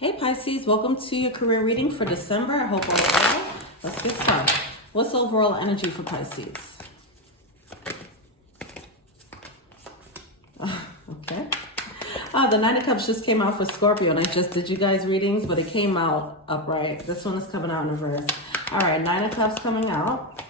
Hey Pisces, welcome to your career reading for December. I hope all is well. Let's get started. What's overall energy for Pisces? Okay. The Nine of Cups just came out for Scorpio, and I just did you guys readings, but it came out upright. This one is coming out in reverse. All right, Nine of Cups coming out.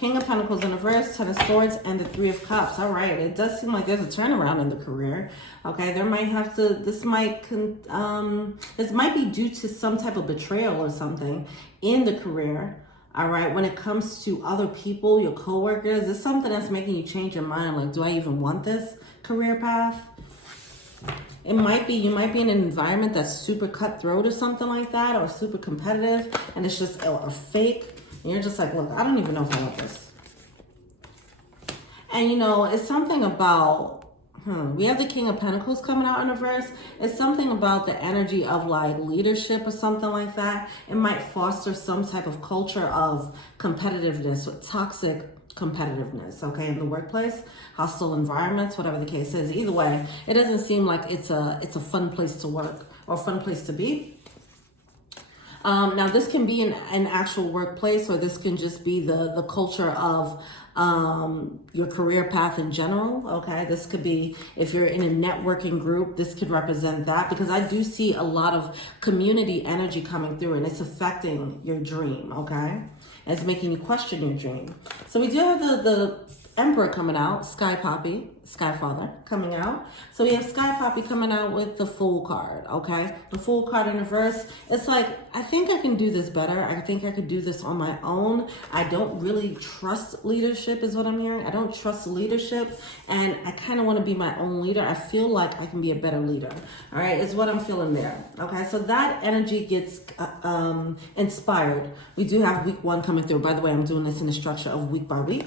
King of Pentacles in reverse, Ten of Swords, and the Three of Cups. All right, it does seem like there's a turnaround in the career. Okay, there might have to, this might be due to some type of betrayal or something in the career. All right, when it comes to other people, your coworkers, it's something that's making you change your mind. Like, do I even want this career path? It might be, you might be in an environment that's super cutthroat or something like that, or super competitive, and it's just a fake. And you're just like, look, I don't even know if I want this. And you know, it's something about, we have the King of Pentacles coming out in reverse. It's something about the energy of like leadership or something like that. It might foster some type of culture of competitiveness, or toxic competitiveness, okay, in the workplace, hostile environments, whatever the case is. Either way, it doesn't seem like it's a fun place to work or a fun place to be. Now, this can be an actual workplace, or this can just be the culture of your career path in general, okay? This could be, if you're in a networking group, this could represent that, because I do see a lot of community energy coming through, and it's affecting your dream, okay? It's making you question your dream. So we do have the Emperor coming out, Sky Poppy, Sky Father coming out. So we have Sky Poppy coming out with the Fool card, okay? The Fool card in reverse. It's like, I think I can do this better. I think I could do this on my own. I don't really trust leadership is what I'm hearing. I don't trust leadership, and I kind of want to be my own leader. I feel like I can be a better leader, all right? Is what I'm feeling there, okay? So that energy gets inspired. We do have week one coming through. By the way, I'm doing this in the structure of week by week.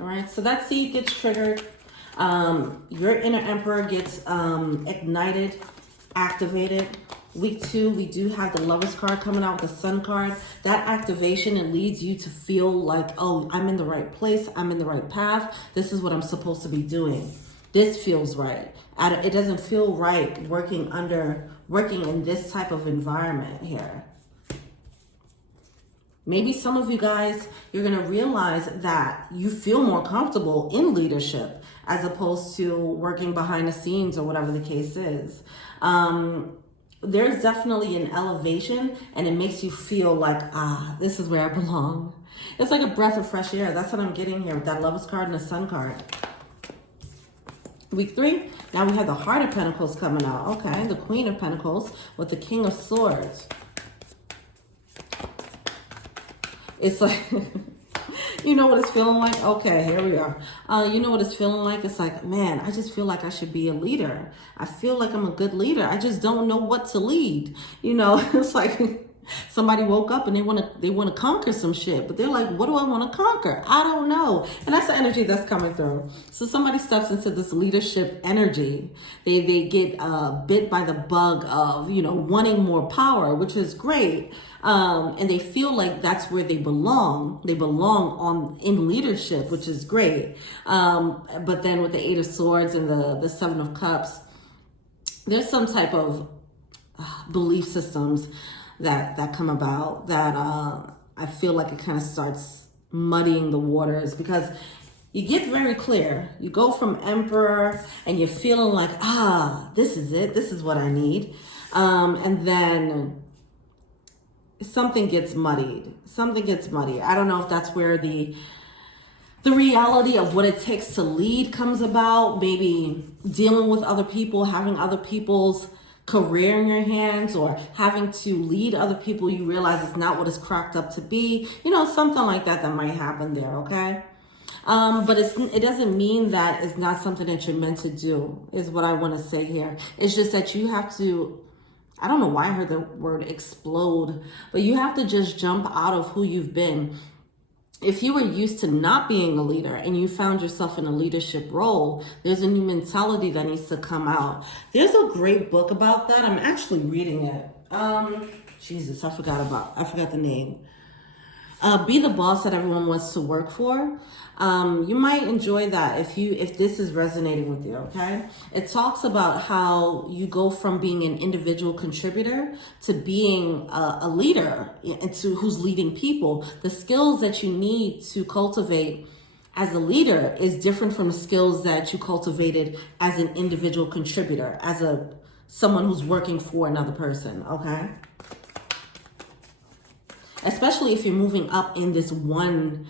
All right, so that seed gets triggered. Your inner emperor gets ignited, activated. Week two, we do have the Lovers card coming out with the Sun card. That activation, it leads you to feel like, oh, I'm in the right place. I'm in the right path. This is what I'm supposed to be doing. This feels right. It doesn't feel right working in this type of environment here. Maybe some of you guys, you're going to realize that you feel more comfortable in leadership as opposed to working behind the scenes or whatever the case is. There's definitely an elevation, and it makes you feel like, this is where I belong. It's like a breath of fresh air. That's what I'm getting here with that Lovers card and the Sun card. Week three, now we have the Heart of Pentacles coming out. Okay, the Queen of Pentacles with the King of Swords. It's like, you know what it's feeling like? Okay, here we are. You know what it's feeling like? It's like, man, I just feel like I should be a leader. I feel like I'm a good leader. I just don't know what to lead. You know, it's like somebody woke up and they want to conquer some shit, but they're like, what do I want to conquer? I don't know. And that's the energy that's coming through. So somebody steps into this leadership energy. They get bit by the bug of, you know, wanting more power, which is great. And they feel like that's where they belong. They belong in leadership, which is great. But then with the Eight of Swords and the Seven of Cups, there's some type of belief systems that come about that I feel like it kind of starts muddying the waters, because you get very clear. You go from Emperor and you're feeling like, this is it. This is what I need. And then something gets muddied. I don't know if that's where the reality of what it takes to lead comes about. Maybe dealing with other people, having other people's career in your hands, or having to lead other people. You realize it's not what it's cracked up to be. You know, something like that might happen there, okay? But it doesn't mean that it's not something that you're meant to do, is what I want to say here. It's just that you have to, I don't know why I heard the word explode, but you have to just jump out of who you've been. If you were used to not being a leader and you found yourself in a leadership role, there's a new mentality that needs to come out. There's a great book about that. I'm actually reading it. Jesus, I forgot the name. Be the Boss That Everyone Wants to Work For. You might enjoy that if this is resonating with you, okay? It talks about how you go from being an individual contributor to being a leader, and to who's leading people. The skills that you need to cultivate as a leader is different from the skills that you cultivated as an individual contributor, as someone who's working for another person, okay? Especially if you're moving up in this one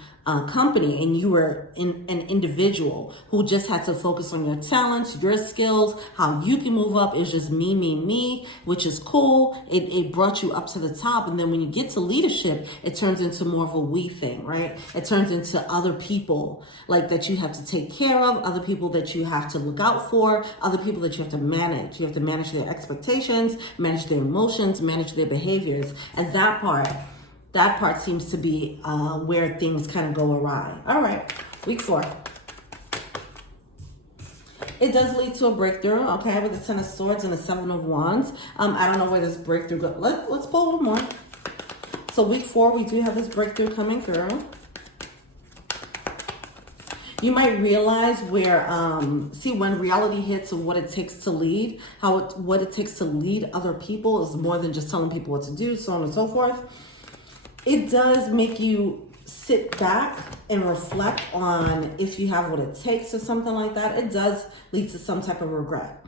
company and you were an individual who just had to focus on your talents, your skills, how you can move up. It's just me, which is cool. It brought you up to the top. And then when you get to leadership, it turns into more of a we thing, right? It turns into other people like that you have to take care of, other people that you have to look out for, other people that you have to manage. You have to manage their expectations, manage their emotions, manage their behaviors. And that part seems to be where things kind of go awry. All right, week 4. It does lead to a breakthrough, okay, with the 10 of Swords and the 7 of Wands. I don't know where this breakthrough goes. Let's pull one more. So week 4, we do have this breakthrough coming through. You might realize where, see, when reality hits of what it takes to lead, what it takes to lead other people is more than just telling people what to do, so on and so forth. It does make you sit back and reflect on if you have what it takes or something like that. It does lead to some type of regret.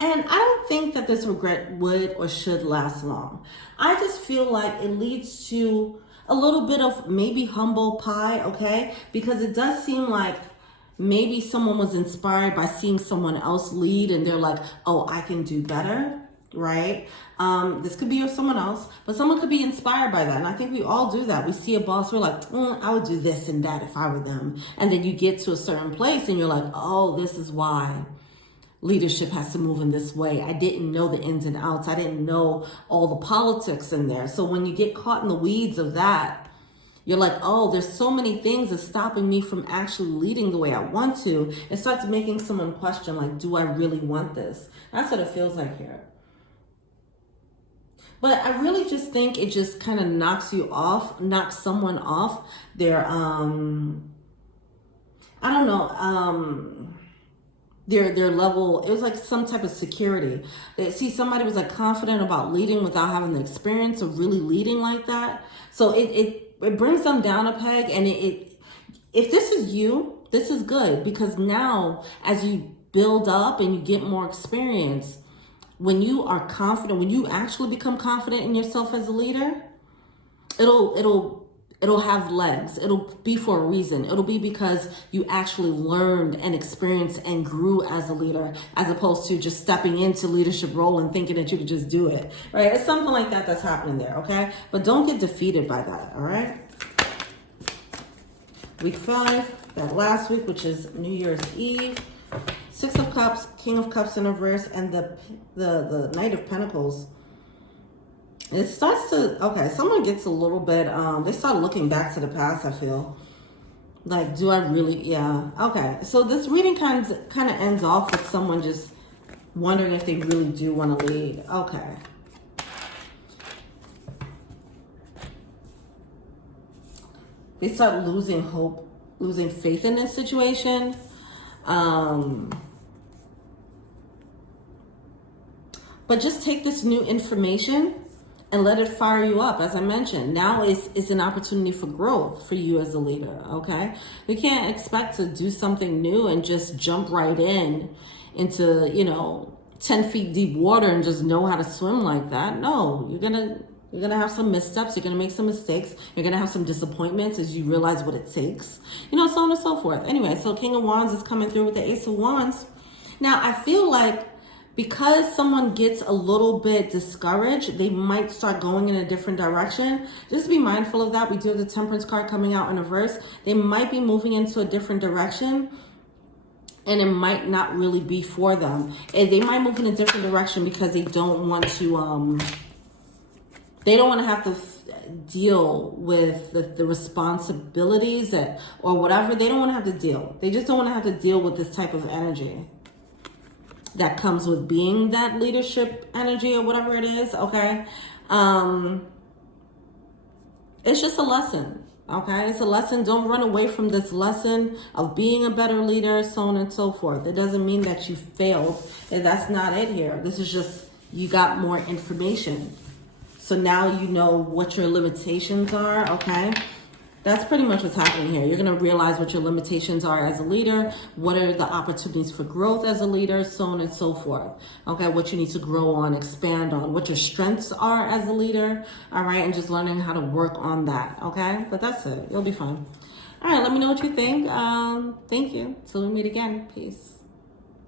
And I don't think that this regret would or should last long. I just feel like it leads to a little bit of maybe humble pie, okay? Because it does seem like maybe someone was inspired by seeing someone else lead and they're like, oh, I can do better. Right? This could be someone else, but someone could be inspired by that. And I think we all do that. We see a boss, we're like, I would do this and that if I were them. And then you get to a certain place and you're like, oh, this is why leadership has to move in this way. I didn't know the ins and outs. I didn't know all the politics in there. So when you get caught in the weeds of that, you're like, oh, there's so many things that's stopping me from actually leading the way I want to. It starts making someone question, like, do I really want this? That's what it feels like here. But I really just think it just kind of knocks someone off their, I don't know, their level. It was like some type of security. See, somebody was like confident about leading without having the experience of really leading like that. So it brings them down a peg. And if this is you, this is good, because now as you build up and you get more experience, when you are confident, when you actually become confident in yourself as a leader, it'll have legs. It'll be for a reason. It'll be because you actually learned and experienced and grew as a leader, as opposed to just stepping into leadership role and thinking that you could just do it, right? It's something like that that's happening there, okay? But don't get defeated by that, all right? Week 5, that last week, which is New Year's Eve. 6 of Cups, King of Cups in reverse, and the Knight of Pentacles. It starts to, okay, someone gets a little bit, they start looking back to the past, I feel. Like, do I really, yeah, okay. So this reading kind of ends off with someone just wondering if they really do want to lead. Okay. They start losing hope, losing faith in this situation. But just take this new information and let it fire you up. As I mentioned, now is an opportunity for growth for you as a leader, okay? We can't expect to do something new and just jump right into, 10 feet deep water and just know how to swim like that. No, you're gonna have some missteps. You're gonna make some mistakes. You're gonna have some disappointments as you realize what it takes. So on and so forth. Anyway, so King of Wands is coming through with the Ace of Wands. Now, I feel like because someone gets a little bit discouraged, they might start going in a different direction. Just be mindful of that. We do have the Temperance card coming out in reverse. They might be moving into a different direction, and it might not really be for them. And they might move in a different direction because they don't want to, they don't want to have to deal with the responsibilities or whatever. They don't want to have to deal. They just don't want to have to deal with this type of energy that comes with being that leadership energy or whatever it is, okay? It's just a lesson, Okay, it's a lesson. Don't run away from this lesson of being a better leader, so on and so forth. It doesn't mean that you failed. And that's not it here. This is just, you got more information. So now you know what your limitations are, okay? That's pretty much what's happening here. You're going to realize what your limitations are as a leader, what are the opportunities for growth as a leader, so on and so forth. Okay, what you need to grow on, expand on, what your strengths are as a leader, all right, and just learning how to work on that, okay? But that's it. You'll be fine. All right, let me know what you think. Thank you. Till we meet again. Peace.